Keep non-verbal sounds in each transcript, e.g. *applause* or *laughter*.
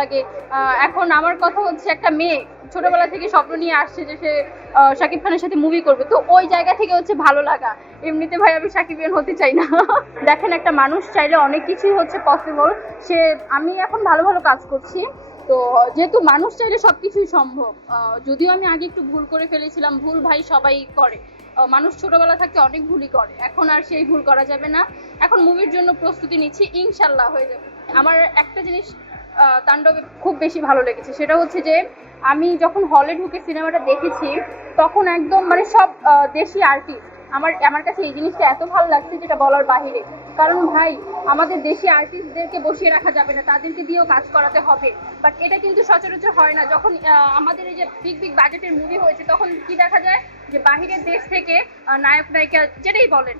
লাগে। এখন আমার কথা হচ্ছে একটা মেয়ে ছোটবেলা থেকে স্বপ্ন নিয়ে আসছে যে সে শাকিব খানের সাথে মুভি করবে। তো ওই জায়গা থেকে হচ্ছে ভালো লাগা। এমনিতে ভাই আমি শাকিবিয়ান হতে চাই না। *laughs* দেখেন একটা মানুষ চাইলে অনেক কিছুই হচ্ছে পসিবল সে আমি এখন ভালো ভালো কাজ করছি। তো যেহেতু মানুষ চাইলে সবকিছুই সম্ভব আহ, যদিও আমি আগে একটু ভুল করে ফেলেছিলাম ভুল ভাই সবাই করে। মানুষ ছোটবেলা থাকতে অনেক ভুলই করে। এখন আর সেই ভুল করা যাবে না। এখন মুভির জন্য প্রস্তুতি নিচ্ছি ইনশাল্লাহ হয়ে যাবে। আমার একটা জিনিস তাণ্ডবে খুব বেশি ভালো লেগেছে। সেটা হচ্ছে যে, আমি যখন হলে ঢুকে সিনেমাটা দেখেছি, তখন একদম মানে সব দেশি আর্টিস্ট আমার আমার কাছে এই জিনিসটা এত ভালো লাগছে যেটা বলার বাহিরে। কারণ ভাই, আমাদের দেশি আর্টিস্টদেরকে বসিয়ে রাখা যাবে না, তাদেরকে দিয়েও কাজ করাতে হবে। বাট এটা কিন্তু সচরাচর হয় না। যখন আমাদের এই যে বিগ বিগ বাজেটের মুভি হয়েছে, তখন কি দেখা যায়? যে বাহিরের দেশ থেকে নায়ক, নায়িকা যেটাই বলেন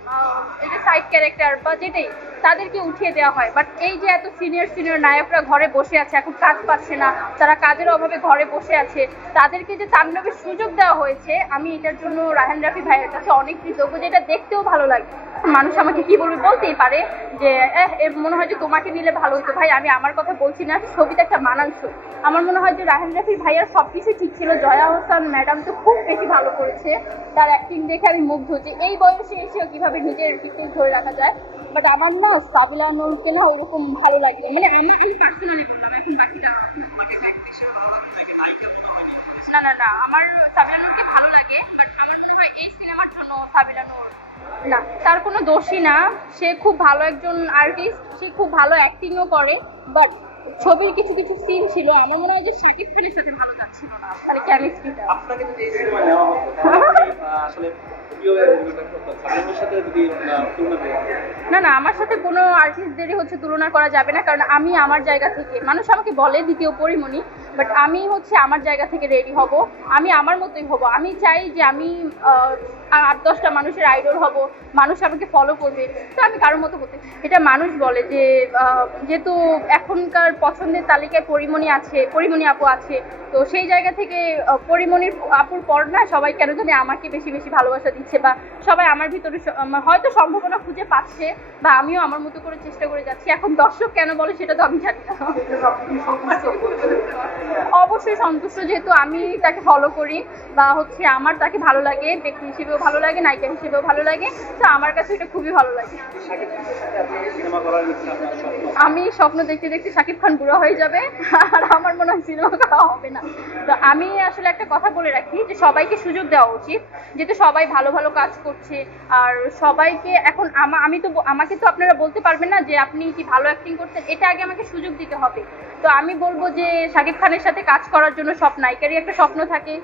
যে সাইড ক্যারেক্টার বা যেটাই, তাদেরকে উঠিয়ে দেওয়া হয়। বাট এই যে এত সিনিয়র সিনিয়র নায়করা ঘরে বসে আছে, এখন কাজ পাচ্ছে না তারা কাজের অভাবে ঘরে বসে আছে, তাদেরকে যে তাণ্ডবের সুযোগ দেওয়া হয়েছে, আমি এটার জন্য রাহেন রাফি ভাইয়ের কাছে অনেক কৃতজ্ঞ, যেটা দেখতেও ভালো লাগে। মানুষ আমাকে কি বলবে বলতেই পারে যে মনে হয় যে তোমাকে নিলে ভালো হতো। ভাই, আমি আমার কথা বলছি না, ছবিটা একটা মানানসই। আমার মনে হয় যে রাহেন রাফি ভাইয়ার সব কিছু ঠিক ছিল, জয়া হোসেন ম্যাডাম তো খুব বেশি ভালো করেছে। তার অ্যাক্টিং দেখে আমি মুগ্ধ যে এই বয়সে এসেও কীভাবে নিজের ফিটনেস ধরে রাখা যায়। বাট আমার না সাবিলা নুরকে না ওরকম ভালো লাগে। মানে আমার আমি পার্সোনালি বললাম এখন বাকিটা না না। না আমার সাবিলা নূরকে ভালো লাগে বাট আমার মনে হয় এই সিনেমার জন্য সাবিলা নূর। না তার কোনো দোষই না। সে খুব ভালো একজন আর্টিস্ট সে খুব ভালো অ্যাক্টিংও করে বাট ছবির কিছু কিছু সিন ছিল। আমার মনে হয় যে শাকিব খানের সাথে ভালো যাচ্ছিল না মানে কেমিস্ট্রিটা আপনাকে যদি এই সিনেমা নেওয়া হতো *laughs* আসলে। না না, আমার সাথে কোনো আর্টিস্টদেরই হচ্ছে তুলনা করা যাবে না, কারণ আমি আমার জায়গা থেকে, মানুষ আমাকে বলে দ্বিতীয় পরিমণি বাট আমি হচ্ছে আমার জায়গা থেকে রেডি হব, আমি আমার মতোই হব আমি চাই যে আমি আট দশটা মানুষের আইডল হব, মানুষ আমাকে ফলো করবে, তো আমি কারোর মতো হতে এটা মানুষ বলে যে যেহেতু এখনকার পছন্দের তালিকায় পরিমণি আছে, পরিমণি আপু আছে, তো সেই জায়গা থেকে পরিমণির আপুর পর না সবাই কেন জানি আমাকে বেশি বেশি ভালোবাসা দিচ্ছে বা সবাই আমার ভিতরে হয়তো সম্ভাবনা খুঁজে পাচ্ছে বা আমিও আমার মতো করে চেষ্টা করে যাচ্ছি। এখন দর্শক কেন বলে সেটা তো আমি জানি না। অবশ্যই সন্তুষ্ট যেহেতু আমি তাকে ফলো করি বা হচ্ছে আমার তাকে ভালো লাগে, ব্যক্তি হিসেবেও ভালো লাগে, নায়িকা হিসেবেও ভালো লাগে। তো আমার কাছে এটা খুবই ভালো লাগে। আমি স্বপ্ন দেখতে দেখতে শাকিব খান বুড়ো হয়ে যাবে, আর আমার মনে হয় সিনেমা করা হবে না। তো আমি আসলে একটা কথা বলে রাখি যে সবাইকে সুযোগ দেওয়া উচিত, যেহেতু সবাই ভালো ভালো কাজ করছে, আর সবাইকে এখন আমি তো আমাকে তো আপনারা বলতে পারবেন না যে আপনি কি ভালো অ্যাক্টিং করছেন, এটা আগে আমাকে সুযোগ দিতে হবে। তো আমি বলব যে শাকিব খানের সাথে কাজ করার জন্য সব নায়িকারই একটা স্বপ্ন থাকে।